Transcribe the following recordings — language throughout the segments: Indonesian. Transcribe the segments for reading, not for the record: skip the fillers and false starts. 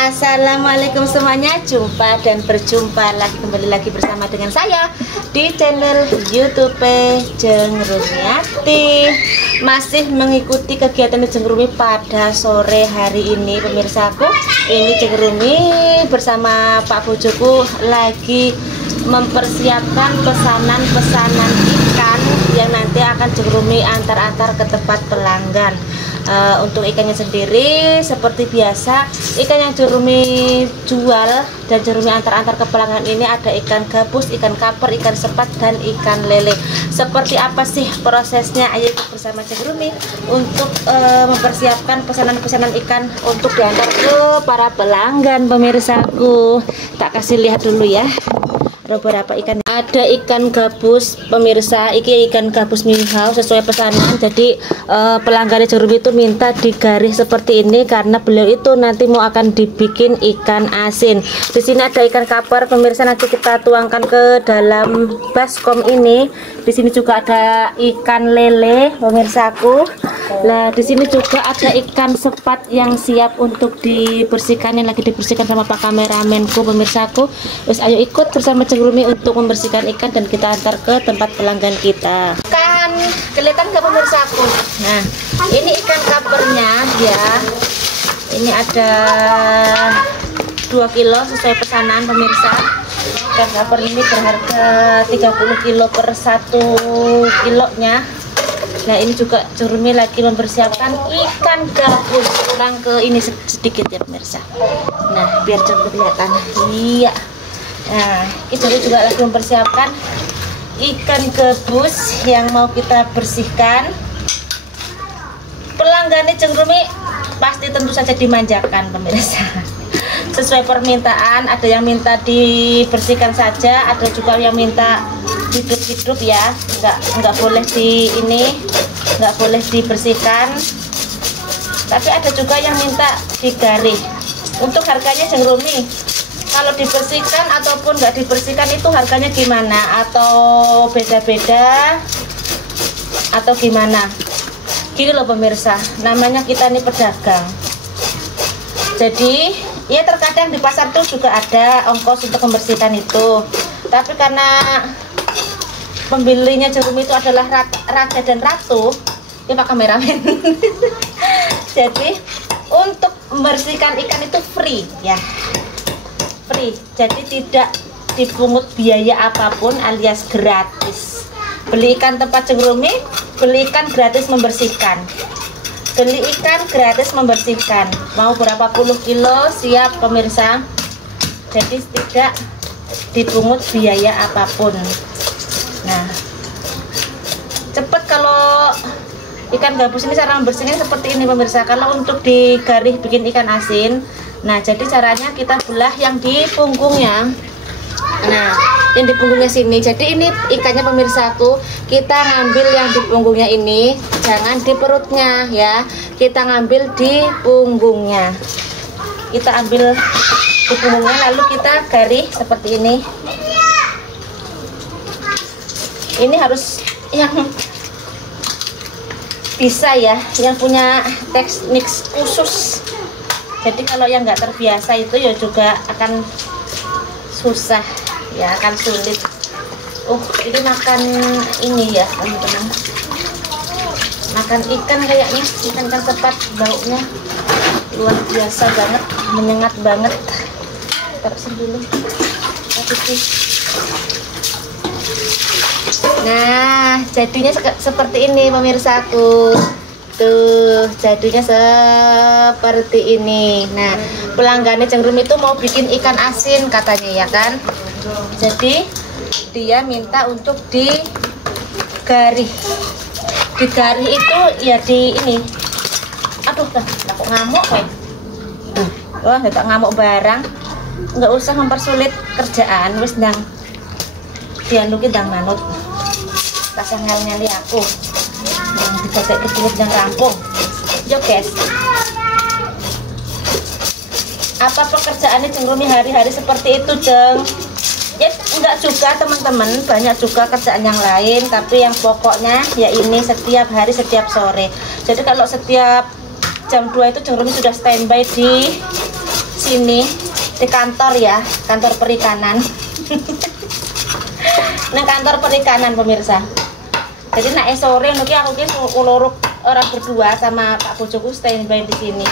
Assalamualaikum semuanya, jumpa dan berjumpa lagi kembali lagi bersama dengan saya di channel YouTube Jeng Rumiati. Masih mengikuti kegiatan Jeng Rumi pada sore hari ini, pemirsaku. Ini Jeng Rumi bersama Pak Bojoku lagi mempersiapkan pesanan-pesanan ikan yang nanti akan Jeng Rumi antar-antar ke tempat pelanggan. Untuk ikannya sendiri seperti biasa, ikan yang Jeng Rumi jual dan Jeng Rumi antar-antar ke pelanggan ini ada ikan gabus, ikan kaper, ikan sepat, dan ikan lele. Seperti apa sih prosesnya? Ayo ikut bersama Jeng Rumi untuk mempersiapkan pesanan-pesanan ikan untuk diantar ke para pelanggan, pemirsaku. Tak kasih lihat dulu ya beberapa ikan. Ada ikan gabus, pemirsa. Iki ikan gabus mihau sesuai pesanan. Jadi pelanggan Jeng Rumi itu minta digaris seperti ini karena beliau itu nanti mau akan dibikin ikan asin. Di sini ada ikan kaper, pemirsa, nanti kita tuangkan ke dalam baskom ini. Di sini juga ada ikan lele, pemirsaku. Nah, di sini juga ada ikan sepat yang siap untuk dibersihkan, yang lagi dibersihkan sama Pak kameramenku, pemirsaku. Terus ayo ikut bersama Jeng Rumi untuk membersihkan ikan dan kita antar ke tempat pelanggan kita. Kan kelihatan nggak, pemirsaku? Nah, ini ikan kapernya ya. Ini ada 2 kilo sesuai pesanan, pemirsa. Ikan kaper ini berharga 30 kilo per 1 kilonya. Nah, ini juga Jeng Rumi lagi mempersiapkan ikan gabus. Kurang ke ini sedikit ya, pemirsa. Nah, biar cepet kelihatan. Iya. Nah, kita juga lagi mempersiapkan ikan gabus yang mau kita bersihkan. Pelanggannya Jeng Rumi pasti tentu saja dimanjakan, pemirsa. Sesuai permintaan, ada yang minta dibersihkan saja, ada juga yang minta hidup-hidup ya, nggak boleh nggak boleh dibersihkan. Tapi ada juga yang minta digaris. Untuk harganya Jeng Rumi, kalau dibersihkan ataupun nggak dibersihkan itu harganya gimana? Atau beda-beda? Atau gimana? Gini loh, pemirsa, namanya kita ini pedagang. Jadi ya terkadang di pasar tuh juga ada ongkos untuk membersihkan itu. Tapi karena pembelinya Jeng Rumi itu adalah raja dan ratu, ya Pak kameramen. Jadi untuk membersihkan ikan itu free ya. Free, jadi tidak dipungut biaya apapun alias gratis. Beli ikan tempat Jeng Rumi, beli ikan gratis membersihkan. Beli ikan gratis membersihkan. Mau berapa puluh kilo siap, pemirsa. Jadi tidak dipungut biaya apapun. Nah, cepet kalau ikan gabus ini cara membersihnya seperti ini, pemirsa. Kalau untuk digaris bikin ikan asin, nah jadi caranya kita belah yang di punggungnya. Nah, yang di punggungnya sini. Jadi ini ikannya, pemirsaku, kita ngambil yang di punggungnya ini, jangan di perutnya ya. Kita ngambil di punggungnya. Kita ambil di punggungnya lalu kita garis seperti ini. Ini harus yang bisa ya, yang punya teknik khusus. Jadi kalau yang nggak terbiasa itu ya juga akan susah ya, akan sulit. Ini makan ini ya, teman-teman. Makan ikan kayaknya, ikan sepat, baunya luar biasa banget, menyengat banget. Terus dulu. Nah, jadinya seperti ini, pemirsaku. Tuh, jadinya seperti ini. Nah, pelanggannya Jeng Rumi itu mau bikin ikan asin katanya ya kan. Jadi dia minta untuk digaris. Digaris itu ya di ini. Aduh, aku ngamuk weh. Wah, tak ngamuk barang. Nggak usah mempersulit kerjaan, wis ndang dianuki ndang manut. Kasih ngel-ngeli aku. Yang dikasih keculut yang rampung. Yo guys, apa pekerjaannya Jeng Rumi hari-hari seperti itu, Jeng? Ya enggak juga, teman-teman, banyak juga kerjaan yang lain, tapi yang pokoknya ya ini setiap hari, setiap sore. Jadi kalau setiap jam 2 itu Jeng Rumi sudah standby di sini di kantor ya, kantor perikanan. Nang kantor perikanan pemirsa. Jadi nak sore nuki aku ki loro orang berdua sama Pak bojoku standby di sini.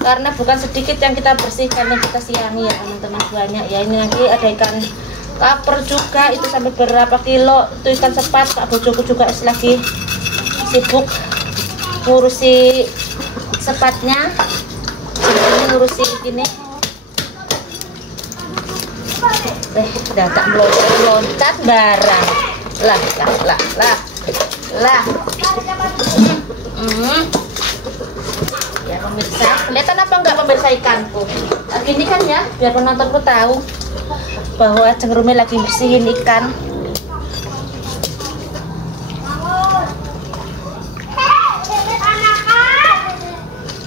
Karena bukan sedikit yang kita bersihkan dan kita siangi ya teman-teman, banyak ya. Ini nanti ada ikan kaper juga, itu sampai berapa kilo, itu ikan sepat. Pak bojoku juga lagi sibuk ngurusi sepatnya, ini ngurusi gini. Udah tak loncat barang lah. Ya pemirsa, kelihatan apa enggak pemirsa ikanku? Lagi ini kan ya, biar penontonku tahu bahwa Cengrumi lagi bersihin ikan.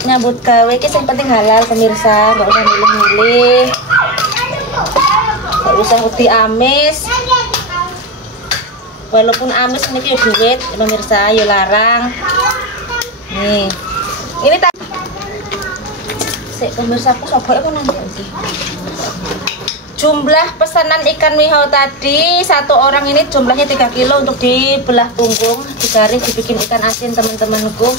Nyambut gawe ki yang penting halal pemirsa, nggak usah milih-milih, nggak usah uti amis. Walaupun amis ini ya duit pemirsa, ya larang. Nih, ini tadi pemirsa aku sobek apa nanti? Jumlah pesanan ikan mihau tadi, satu orang ini jumlahnya 3 kilo untuk dibelah punggung, digaris, dibikin ikan asin teman-temanku.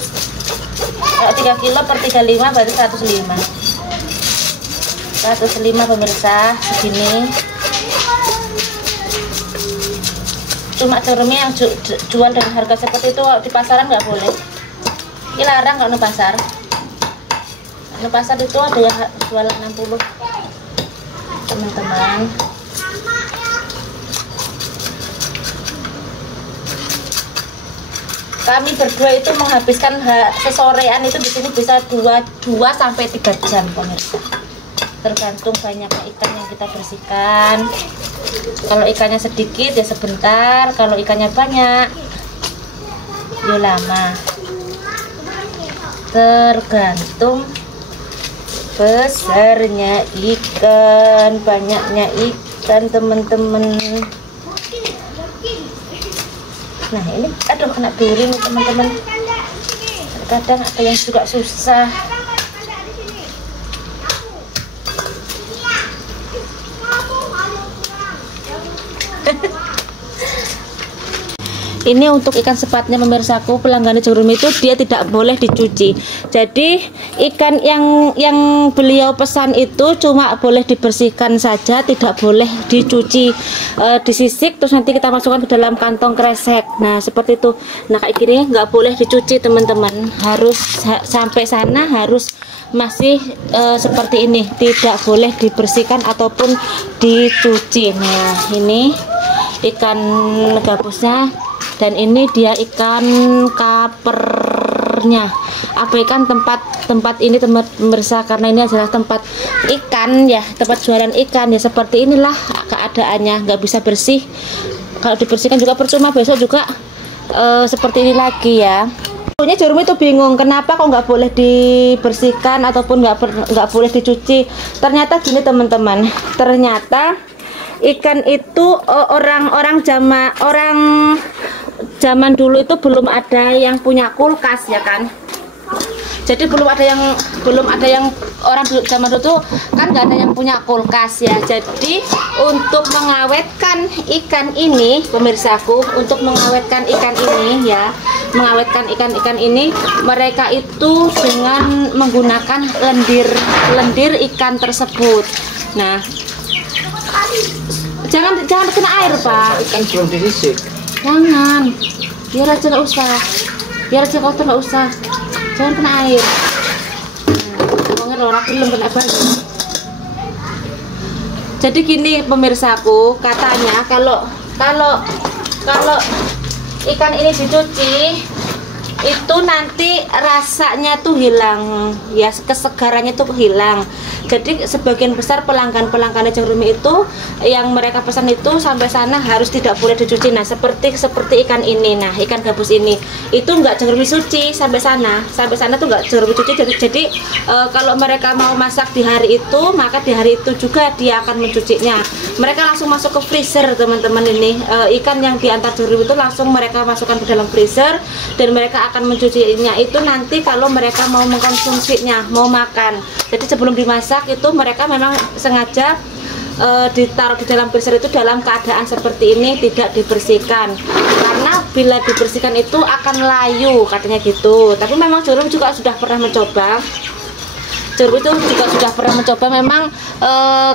Kalau 3 kilo per 35 berarti 105 pemirsa, segini. Cuma Cengrumi yang jual dengan harga seperti itu di pasaran nggak boleh. Ini larang kalau di pasar. Di pasar itu ada yang jual 60 teman-teman. Kami berdua itu menghabiskan sesorean itu di sini bisa 2 sampai 3 jam pemirsa. Tergantung banyaknya ikan yang kita bersihkan. Kalau ikannya sedikit ya sebentar, kalau ikannya banyak ya lama. Tergantung besarnya ikan, banyaknya ikan teman-teman. Nah ini aduh kena duri nih teman-teman, kadang ada yang juga susah. Ini untuk ikan sepatnya pemirsaku, pelanggan Cengrumi itu dia tidak boleh dicuci. Jadi ikan yang beliau pesan itu cuma boleh dibersihkan saja, tidak boleh dicuci, disisik terus nanti kita masukkan ke dalam kantong kresek. Nah seperti itu. Nah kayak gini nggak boleh dicuci teman-teman, harus sampai sana harus masih seperti ini, tidak boleh dibersihkan ataupun dicuci. Nah ini ikan gabusnya. Dan ini dia ikan kapernya. Apa ikan tempat ini tempat pemirsa, karena ini adalah tempat ikan ya, tempat jualan ikan ya, seperti inilah keadaannya, nggak bisa bersih. Kalau dibersihkan juga percuma, besok juga seperti ini lagi ya. Punya Cengrumi itu bingung kenapa kok nggak boleh dibersihkan ataupun nggak boleh dicuci. Ternyata gini teman-teman, ternyata ikan itu orang zaman dulu itu belum ada yang punya kulkas ya kan. Jadi belum ada yang orang zaman dulu tuh kan nggak ada yang punya kulkas ya. Jadi untuk mengawetkan ikan ini pemirsaku, untuk mengawetkan ikan ini ya, mengawetkan ikan ini mereka itu dengan menggunakan lendir ikan tersebut. Nah jangan kena air pak, ikan belum disisik. Jangan, biar aja nggak usah, biar aja kotor nggak usah, jangan kena air. Nah, orang belum kena banget. Jadi gini pemirsaku, katanya kalau ikan ini dicuci itu nanti rasanya tuh hilang ya, kesegarannya tuh hilang. Jadi sebagian besar pelanggan Cengrumi itu yang mereka pesan itu sampai sana harus tidak boleh dicuci. Nah seperti ikan ini, nah ikan gabus ini itu nggak Cengrumi suci sampai sana tuh nggak Cengrumi cuci. Jadi kalau mereka mau masak di hari itu, maka di hari itu juga dia akan mencucinya. Mereka langsung masuk ke freezer teman-teman. Ini ikan yang diantar Cengrumi itu langsung mereka masukkan ke dalam freezer dan mereka akan mencucinya itu nanti kalau mereka mau mengkonsumsinya, mau makan. Jadi sebelum dimasak itu mereka memang sengaja ditaruh di dalam freezer itu dalam keadaan seperti ini, tidak dibersihkan. Karena bila dibersihkan itu akan layu katanya gitu. Tapi memang Jorum juga sudah pernah mencoba. Jorum itu juga sudah pernah mencoba. Memang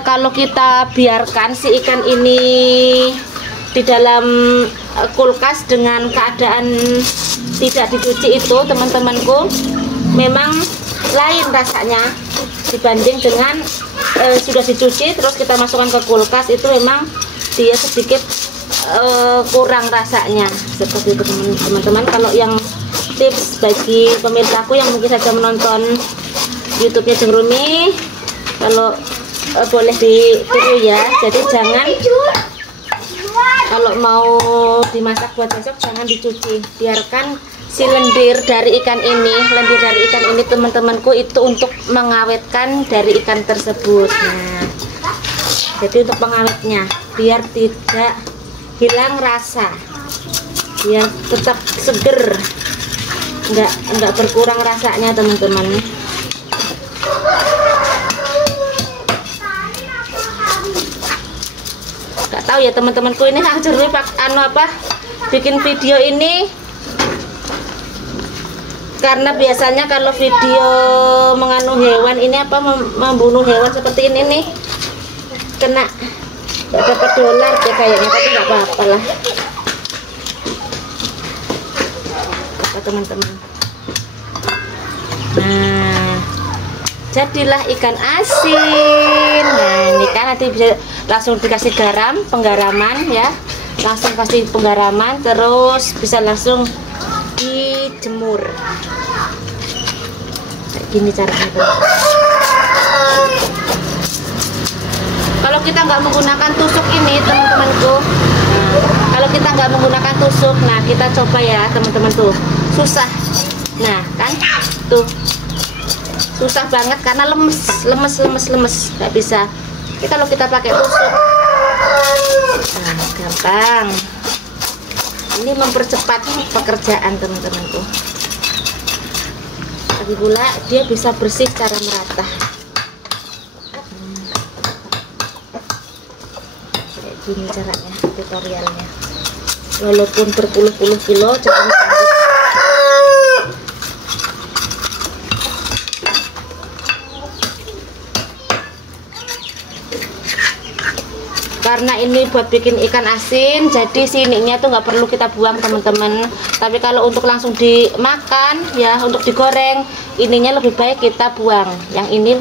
kalau kita biarkan si ikan ini di dalam kulkas dengan keadaan tidak dicuci itu, teman-temanku, memang lain rasanya dibanding dengan sudah dicuci terus kita masukkan ke kulkas. Itu memang dia sedikit kurang rasanya seperti itu teman-teman. Kalau yang tips bagi pemirsaku yang mungkin saja menonton YouTube-nya Jeng Rumi, kalau boleh ditiru ya. Jadi jangan, kalau mau dimasak buat besok jangan dicuci, biarkan si lendir dari ikan ini, teman-temanku, itu untuk mengawetkan dari ikan tersebut. Nah, jadi untuk pengawetnya biar tidak hilang rasa, biar tetap seger, enggak berkurang rasanya teman-teman. Nggak tahu ya teman-temanku, ini hancurnya bikin video ini karena biasanya kalau video menganu hewan ini membunuh hewan seperti ini nih, kena dapat dolar ya kayaknya, tapi nggak apa-apa lah teman-teman. Nah, jadilah ikan asin. Nah, ini kan nanti bisa langsung dikasih garam, penggaraman ya, langsung kasih penggaraman, terus bisa langsung dijemur kayak gini caranya. Kalau kita nggak menggunakan tusuk ini teman-temanku, kalau kita nggak menggunakan tusuk, nah kita coba ya teman-teman, tuh susah. Nah kan tuh susah banget karena lemes, nggak bisa. Tapi kalau kita pakai tusuk, nah gampang. Ini mempercepat pekerjaan teman-temanku. Lagi pula dia bisa bersih secara merata. Kayak gini caranya, tutorialnya. Walaupun berpuluh-puluh kilo, jangan sanggup. Karena ini buat bikin ikan asin, jadi sininya tuh nggak perlu kita buang teman-teman. Tapi kalau untuk langsung dimakan ya, untuk digoreng, ininya lebih baik kita buang. Yang ini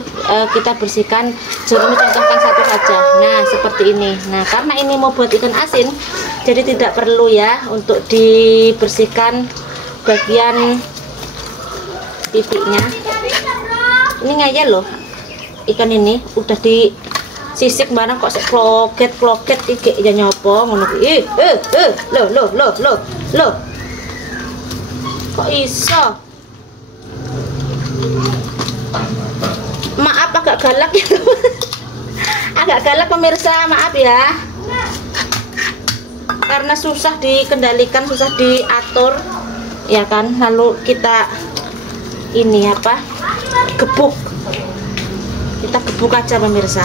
kita bersihkan. Jadi contohkan satu saja. Nah seperti ini. Nah karena ini mau buat ikan asin, jadi tidak perlu ya untuk dibersihkan bagian pipinya. Ini ngayal loh, ikan ini udah di sisik barang kok kloget iki ya nyopo ngono iki. Loh. Kok iso? Maaf agak galak ya. Agak galak pemirsa, maaf ya. Karena susah dikendalikan, susah diatur ya kan. Lalu kita ini gebuk. Kita gebuk aja pemirsa.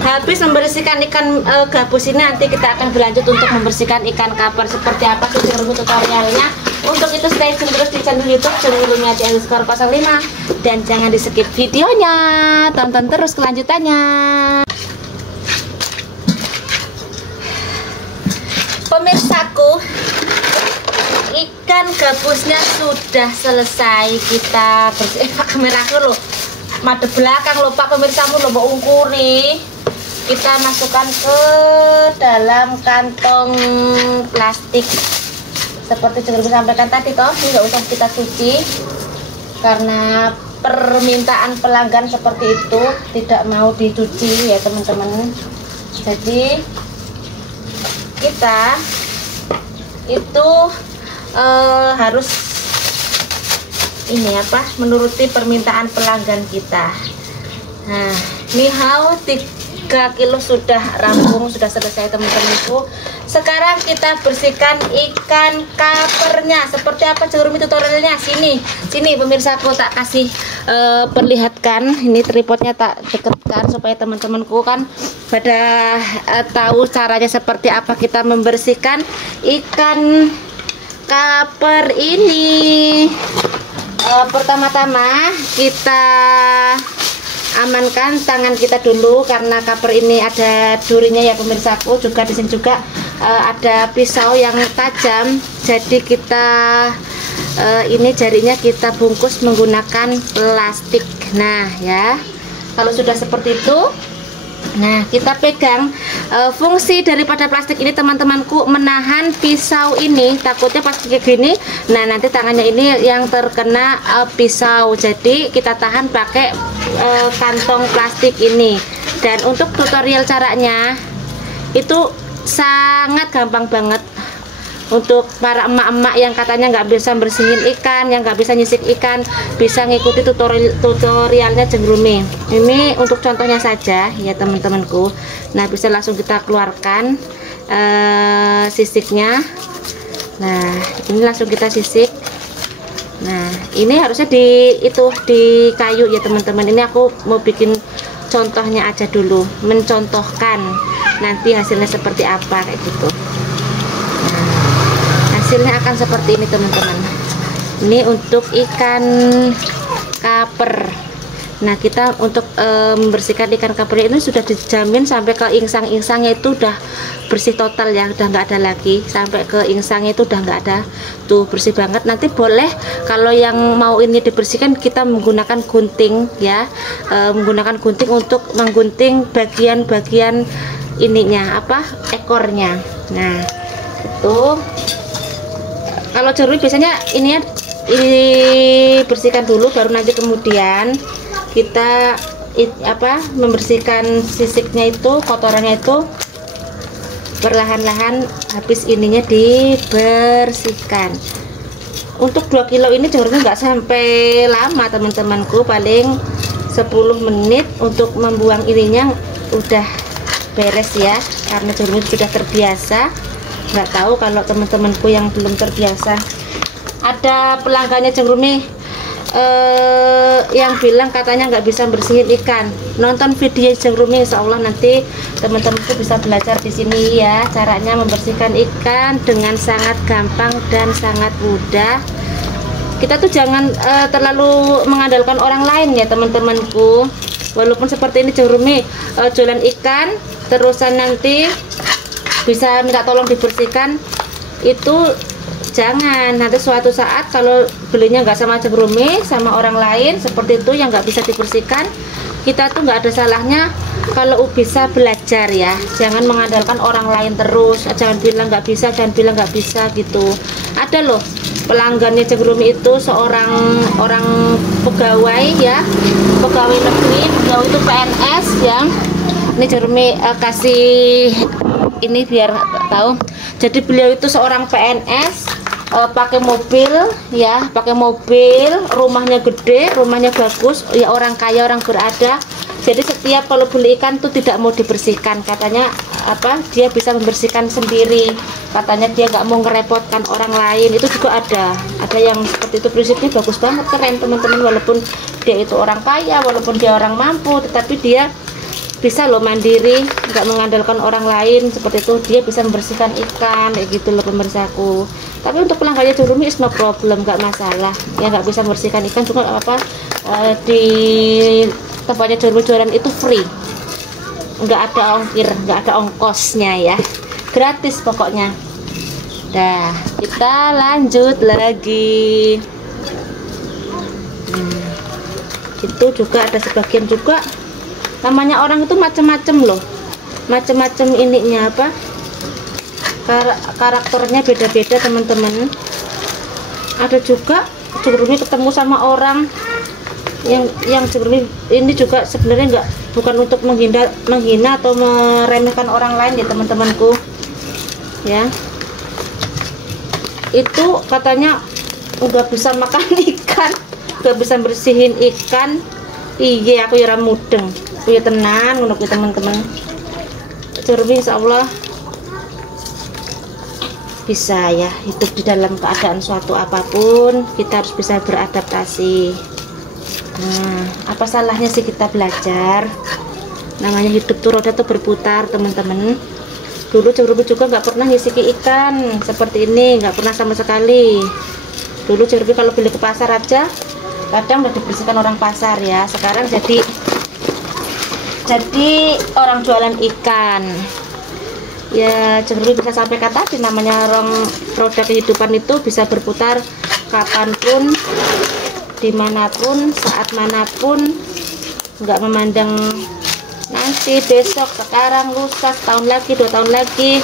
Habis membersihkan ikan gabus ini, nanti kita akan berlanjut untuk membersihkan ikan kapar. Seperti apa tuh tutorialnya. Untuk itu stay tune terus di channel YouTube Jeng Rumi_05 dan jangan di skip videonya, tonton terus kelanjutannya. Pemirsaku, ikan gabusnya sudah selesai kita bersih. Kameraku loh, madep belakang loh Pak, pemirsamu loh, mau ungkuri. Kita masukkan ke dalam kantong plastik seperti yang sampaikan tadi toh. Ini nggak usah kita cuci karena permintaan pelanggan seperti itu, tidak mau dicuci ya teman-teman. Jadi kita itu harus ini menuruti permintaan pelanggan kita. Nah, nihau 3 kilo sudah rampung, sudah selesai teman-temanku. Sekarang kita bersihkan ikan kapernya. Seperti apa Jengrumi tutorialnya? Sini pemirsaku, tak kasih perlihatkan. Ini tripodnya tak dekatkan supaya teman-temanku kan pada tahu caranya seperti apa kita membersihkan ikan kaper ini. Pertama-tama kita amankan tangan kita dulu karena kaper ini ada durinya ya pemirsaku. Juga di sini juga ada pisau yang tajam, jadi kita ini jarinya kita bungkus menggunakan plastik. Nah ya, kalau sudah seperti itu, nah kita pegang. Fungsi daripada plastik ini teman-temanku menahan pisau ini, takutnya pas kayak gini, nah nanti tangannya ini yang terkena pisau, jadi kita tahan pakai kantong plastik ini. Dan untuk tutorial caranya itu sangat gampang banget. Untuk para emak-emak yang katanya nggak bisa bersihin ikan, yang nggak bisa nyisik ikan, bisa ngikuti tutorialnya Jengrumi. Ini untuk contohnya saja ya teman-temanku. Nah bisa langsung kita keluarkan sisiknya. Nah ini langsung kita sisik. Nah ini harusnya di kayu ya teman-teman. Ini aku mau bikin contohnya aja dulu, mencontohkan nanti hasilnya seperti apa kayak gitu. Hasilnya akan seperti ini teman-teman. Ini untuk ikan kaper. Nah kita untuk membersihkan ikan kaper ini sudah dijamin sampai ke insang-insangnya itu udah bersih total ya, udah nggak ada lagi. Sampai ke insangnya itu udah nggak ada, tuh bersih banget. Nanti boleh kalau yang mau ini dibersihkan kita menggunakan gunting ya, menggunakan gunting untuk menggunting bagian-bagian ininya apa, ekornya. Nah itu kalau jeruk biasanya ini bersihkan dulu, baru nanti kemudian kita membersihkan sisiknya itu, kotorannya itu perlahan-lahan habis ininya dibersihkan. Untuk 2 kilo ini jeruknya nggak sampai lama teman-temanku, paling 10 menit untuk membuang ininya udah beres ya, karena jeruknya sudah terbiasa. Nggak tahu kalau teman-temanku yang belum terbiasa. Ada pelanggannya Jengrumi yang bilang katanya nggak bisa bersihin ikan. Nonton video Jengrumi, insya Allah nanti teman-temanku bisa belajar di sini ya, caranya membersihkan ikan dengan sangat gampang dan sangat mudah. Kita tuh jangan terlalu mengandalkan orang lain ya teman-temanku. Walaupun seperti ini Jengrumi jualan ikan, terusan nanti bisa minta tolong dibersihkan, itu jangan. Nanti suatu saat kalau belinya nggak sama Jengrumi, sama orang lain seperti itu yang nggak bisa dibersihkan, kita tuh nggak ada salahnya kalau bisa belajar ya. Jangan mengandalkan orang lain terus, jangan bilang nggak bisa, jangan bilang nggak bisa gitu. Ada loh pelanggannya Jengrumi itu seorang orang pegawai ya, pegawai negeri, pegawai itu PNS ya. Ini Jengrumi kasih ini biar tahu. Jadi beliau itu seorang PNS, pakai mobil ya, pakai mobil, rumahnya gede, rumahnya bagus ya, orang kaya, orang berada. Jadi setiap kalau beli ikan tuh tidak mau dibersihkan, katanya dia bisa membersihkan sendiri, katanya dia nggak mau ngerepotkan orang lain. Itu juga ada yang seperti itu, prinsipnya bagus banget, keren teman-teman. Walaupun dia itu orang kaya, walaupun dia orang mampu, tetapi dia bisa loh mandiri, nggak mengandalkan orang lain seperti itu. Dia bisa membersihkan ikan kayak gitu loh pemirsaku. Tapi untuk pelanggannya Jengrumi is no problem, nggak masalah ya, nggak bisa membersihkan ikan juga di tempatnya Jengrumi jualan itu free, nggak ada ongkir, nggak ada ongkosnya ya, gratis pokoknya. Dah kita lanjut lagi. Itu juga ada sebagian juga, namanya orang itu macam-macam loh, macam-macam ininya karakternya beda-beda teman-teman. Ada juga Jengrumi ketemu sama orang yang Jengrumi ini juga sebenarnya bukan untuk menghina atau meremehkan orang lain ya teman-temanku ya. Itu katanya nggak bisa makan ikan, nggak bisa bersihin ikan. Iya aku ya mudeng, ya tenang untuk teman-teman. Jengrumi insya Allah bisa ya hidup di dalam keadaan suatu apapun, kita harus bisa beradaptasi. Nah, apa salahnya sih kita belajar? Namanya hidup tuh roda tuh berputar teman-teman. Dulu Jeng Rumi juga nggak pernah nyisiki ikan seperti ini, nggak pernah sama sekali. Dulu Jeng Rumi kalau beli ke pasar aja kadang udah dibersihkan orang pasar ya. Sekarang jadi orang jualan ikan ya. Jeng Rumi bisa sampaikan tadi, namanya roda kehidupan itu bisa berputar kapanpun, dimanapun, saat manapun, nggak memandang nanti, besok, sekarang, lusa, setahun lagi, 2 tahun lagi.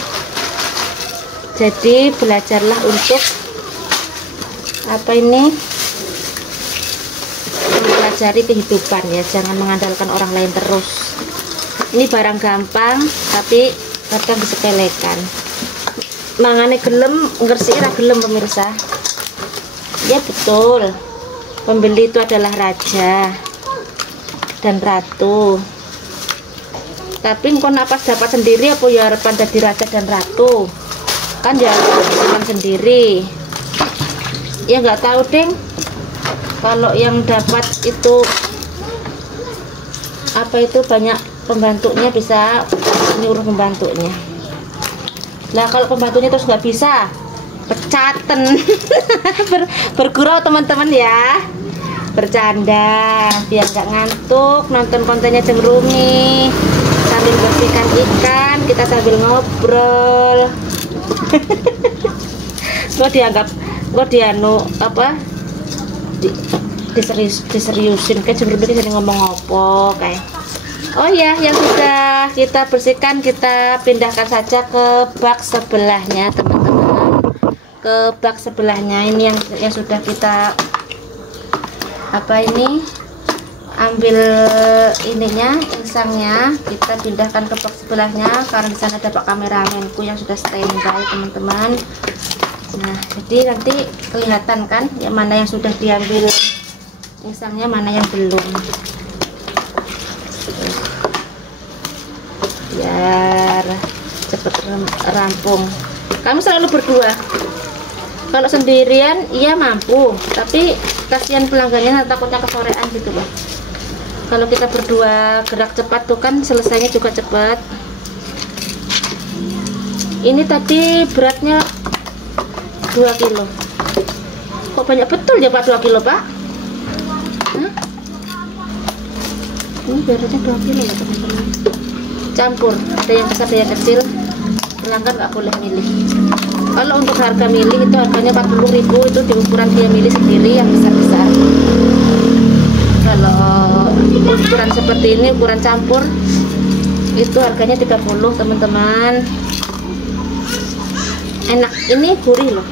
Jadi belajarlah untuk mempelajari kehidupan ya, jangan mengandalkan orang lain terus. Ini barang gampang tapi kadang disepelekan. Mangane gelem, ngersiki ra gelem pemirsa. Ya betul, pembeli itu adalah raja dan ratu. Tapi engkau napas dapat sendiri apa ya harapan jadi raja dan ratu? Kan ya cuman sendiri. Ya nggak tahu deng. Kalau yang dapat itu banyak pembantunya, bisa nyuruh pembantunya. Nah kalau pembantunya terus nggak bisa, pecaten. Bergurau teman-teman ya, bercanda biar nggak ngantuk nonton kontennya Jeng Rumi sambil bersihkan ikan, kita sambil ngobrol. Diseriusin kayak Jeng Rumi jadi ngomong apa kayak. Oh ya, yang sudah kita bersihkan kita pindahkan saja ke bak sebelahnya teman-teman. Ke bak sebelahnya ini yang sudah kita ambil ininya, insangnya, kita pindahkan ke bak sebelahnya karena di sana ada pak kameramenku yang sudah standby teman-teman. Nah jadi nanti kelihatan kan yang mana yang sudah diambil insangnya, mana yang belum, biar cepet rampung. Kami selalu berdua, kalau sendirian iya mampu, tapi kasihan pelanggannya takutnya kesorean gitu loh. Kalau kita berdua gerak cepat tuh kan selesainya juga cepat. Ini tadi beratnya 2 kilo. Kok banyak betul ya Pak 2 kilo Pak? Hah? Ini beratnya 2 kilo ya teman-teman. Campur, ada yang besar ada yang kecil, pelanggan nggak boleh milih. Kalau untuk harga milih itu harganya 40.000, itu di ukuran dia milih sendiri yang besar-besar. Kalau ukuran seperti ini, ukuran campur, itu harganya 30 teman-teman. Enak, ini gurih loh.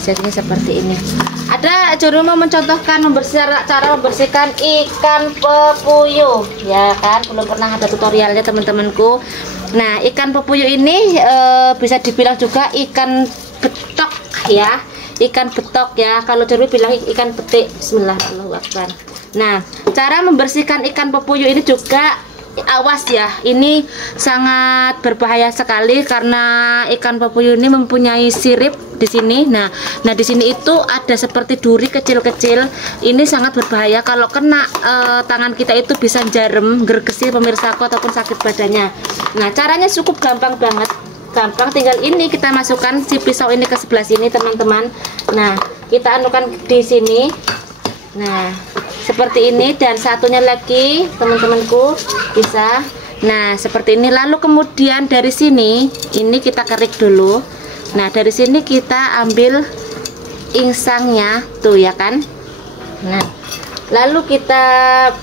Jadinya seperti ini. Ada Jeng Rumi mau mencontohkan cara membersihkan ikan pepuyuh ya kan, belum pernah ada tutorialnya teman-temanku. Nah ikan pepuyuh ini bisa dibilang juga ikan betok ya, ikan betok ya. Kalau Jeng Rumi bilang ikan petik. Bismillahirrahmanirrahim. Nah cara membersihkan ikan pepuyuh ini juga awas ya, ini sangat berbahaya sekali karena ikan pepuyuh ini mempunyai sirip di sini. Nah di sini itu ada seperti duri kecil-kecil. Ini sangat berbahaya, kalau kena tangan kita itu bisa jarem, gergesi pemirsaku, ataupun sakit badannya. Nah caranya cukup gampang banget, gampang, tinggal ini kita masukkan si pisau ini ke sebelah sini teman-teman. Nah kita anukan di sini. Nah seperti ini, dan satunya lagi teman-temanku bisa. Nah seperti ini, lalu kemudian dari sini ini kita kerik dulu. Nah dari sini kita ambil insangnya tuh ya kan. Nah lalu kita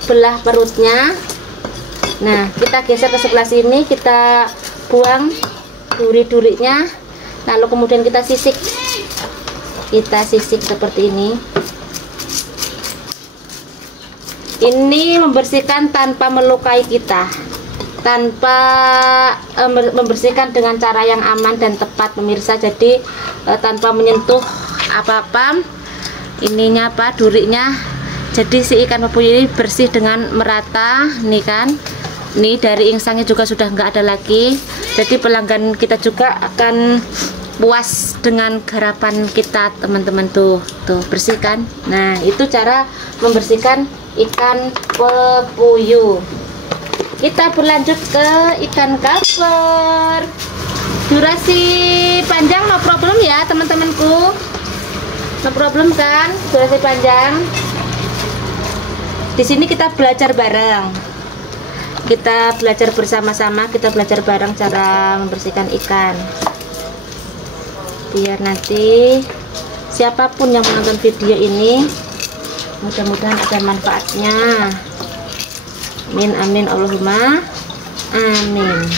belah perutnya. Nah kita geser ke sebelah sini, kita buang duri-durinya, lalu kemudian kita sisik seperti ini. Ini membersihkan tanpa melukai kita, tanpa membersihkan dengan cara yang aman dan tepat pemirsa. Jadi tanpa menyentuh apa-apa ininya durinya. Jadi si ikan pepuyuh ini bersih dengan merata nih kan. Nih dari insangnya juga sudah nggak ada lagi, jadi pelanggan kita juga akan puas dengan garapan kita teman-teman. Tuh bersihkan. Nah itu cara membersihkan ikan pepuyuh. Kita berlanjut ke ikan cover. Durasi panjang no problem ya teman-temanku, no problem kan, durasi panjang. Di sini kita belajar bareng, kita belajar bersama-sama, kita belajar bareng cara membersihkan ikan, biar nanti siapapun yang menonton video ini mudah-mudahan ada manfaatnya. Amin amin Allahumma amin.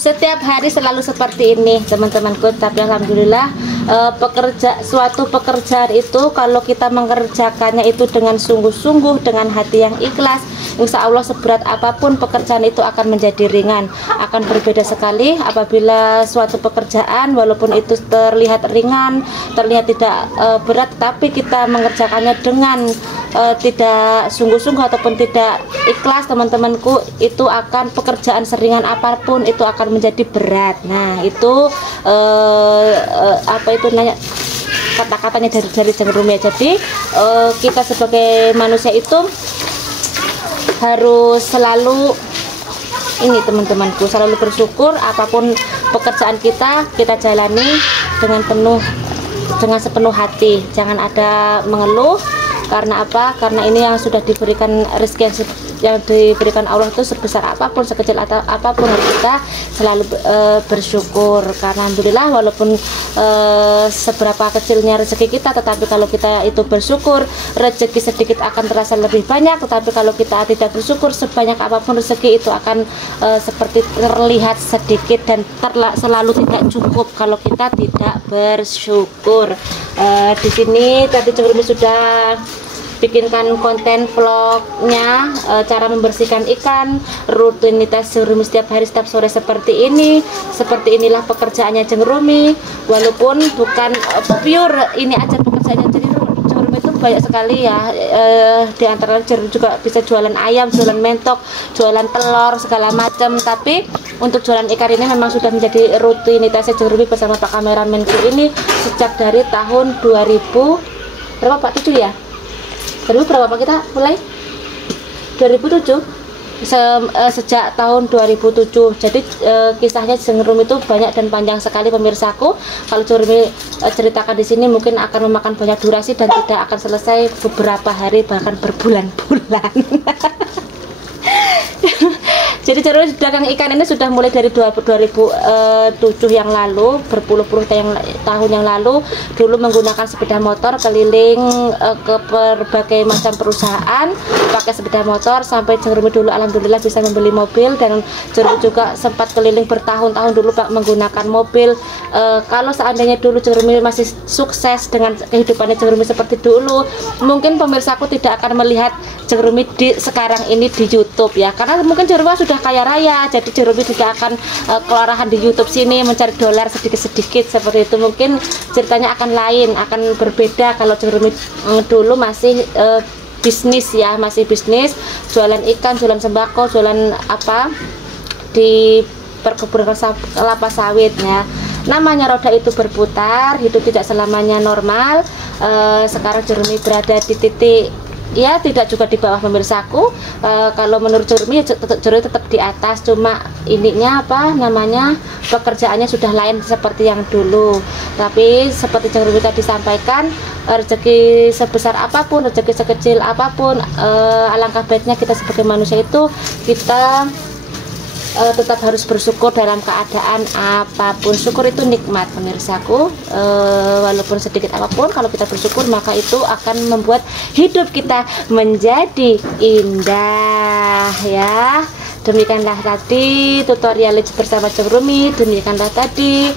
Setiap hari selalu seperti ini teman-temanku, tapi alhamdulillah suatu pekerjaan itu kalau kita mengerjakannya itu dengan sungguh-sungguh, dengan hati yang ikhlas, insya Allah seberat apapun pekerjaan itu akan menjadi ringan. Akan berbeda sekali apabila suatu pekerjaan walaupun itu terlihat ringan, terlihat tidak berat, tapi kita mengerjakannya dengan tidak sungguh-sungguh ataupun tidak ikhlas teman-temanku, itu akan pekerjaan seringan apapun itu akan menjadi berat. Nah itu apa itu nanya kata-katanya dari Jeng Rumi. Jadi kita sebagai manusia itu harus selalu ini teman-temanku, selalu bersyukur apapun pekerjaan kita jalani dengan sepenuh hati. Jangan ada mengeluh. Karena apa? Karena ini yang sudah diberikan rezeki yang diberikan Allah itu sebesar apapun, sekecil apapun, harus kita selalu bersyukur. Karena alhamdulillah walaupun seberapa kecilnya rezeki kita, tetapi kalau kita itu bersyukur, rezeki sedikit akan terasa lebih banyak. Tetapi kalau kita tidak bersyukur, sebanyak apapun rezeki itu akan seperti terlihat sedikit dan selalu tidak cukup kalau kita tidak bersyukur. Di sini tadi Jeng Rumi sudah bikinkan konten vlognya, cara membersihkan ikan, rutinitas Jeng Rumi setiap hari setiap sore seperti ini. Seperti inilah pekerjaannya Jeng Rumi, walaupun bukan pure ini aja pekerjaannya. Jadi Jeng Rumi itu banyak sekali ya, di antara Jeng Rumi juga bisa jualan ayam, jualan mentok, jualan telur segala macam. Tapi untuk jualan ikan ini memang sudah menjadi rutinitasnya Jeng Rumi bersama Pak kameramenku ini sejak dari tahun 2000 berapa Pak? 7 ya? 2000 berapa Pak kita mulai? 2007. Sejak tahun 2007. Jadi kisahnya Jeng Rumi itu banyak dan panjang sekali pemirsaku. Kalau Jeng Rumi ceritakan di sini mungkin akan memakan banyak durasi dan tidak akan selesai beberapa hari bahkan berbulan-bulan. Jadi Jeng Rumi dagang ikan ini sudah mulai dari 2007 yang lalu, berpuluh-puluh tahun yang lalu. Dulu menggunakan sepeda motor keliling ke berbagai macam perusahaan pakai sepeda motor, sampai Jeng Rumi dulu alhamdulillah bisa membeli mobil. Dan Jeng Rumi juga sempat keliling bertahun-tahun dulu Pak menggunakan mobil. Kalau seandainya dulu Jeng Rumi masih sukses dengan kehidupannya Jeng Rumi seperti dulu, mungkin pemirsaku tidak akan melihat Jeng Rumi sekarang ini di YouTube ya, karena mungkin Jeng Rumi sudah kaya raya, jadi Jeng Rumi tidak akan kelarahan di YouTube sini mencari dolar sedikit-sedikit seperti itu. Mungkin ceritanya akan lain, akan berbeda kalau Jeng Rumi dulu masih bisnis ya, masih bisnis, jualan ikan, jualan sembako, jualan apa di perkebunan kelapa sawit ya. Namanya roda itu berputar, hidup tidak selamanya normal. Sekarang Jeng Rumi berada di titik ya tidak juga di bawah pemirsaku. Kalau menurut Jeng Rumi tetap di atas, cuma ininya apa namanya pekerjaannya sudah lain seperti yang dulu. Tapi seperti Jeng Rumi tadi sampaikan, rezeki sebesar apapun, rezeki sekecil apapun, alangkah baiknya kita sebagai manusia itu kita tetap harus bersyukur dalam keadaan apapun. Syukur itu nikmat pemirsaku, walaupun sedikit apapun kalau kita bersyukur maka itu akan membuat hidup kita menjadi indah ya. Demikianlah tadi tutorial bersama Jeng Rumi, demikianlah tadi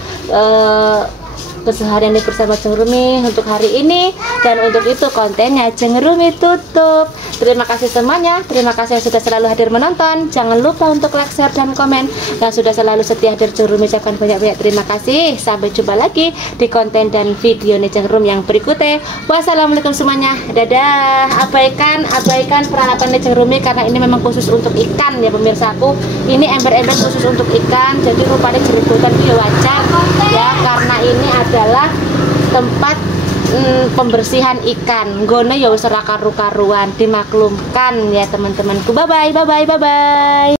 keseharian bersama Jeng Rumi untuk hari ini. Dan untuk itu kontennya Jeng Rumi tutup. Terima kasih semuanya, terima kasih yang sudah selalu hadir menonton. Jangan lupa untuk like, share, dan komen. Yang sudah selalu setia hadir Jeng Rumi ucapkan banyak-banyak terima kasih. Sampai jumpa lagi di konten dan video Jeng Rum yang berikutnya. Wassalamualaikum semuanya, dadah. Abaikan peralatan Jeng Rumi karena ini memang khusus untuk ikan ya pemirsa aku. Ini ember-ember khusus untuk ikan, jadi rupanya jerigotan itu ya wajar ya, karena ini adalah tempat pembersihan ikan. Gone ya wis ora karu-karuan, dimaklumkan ya teman-temanku. Bye bye.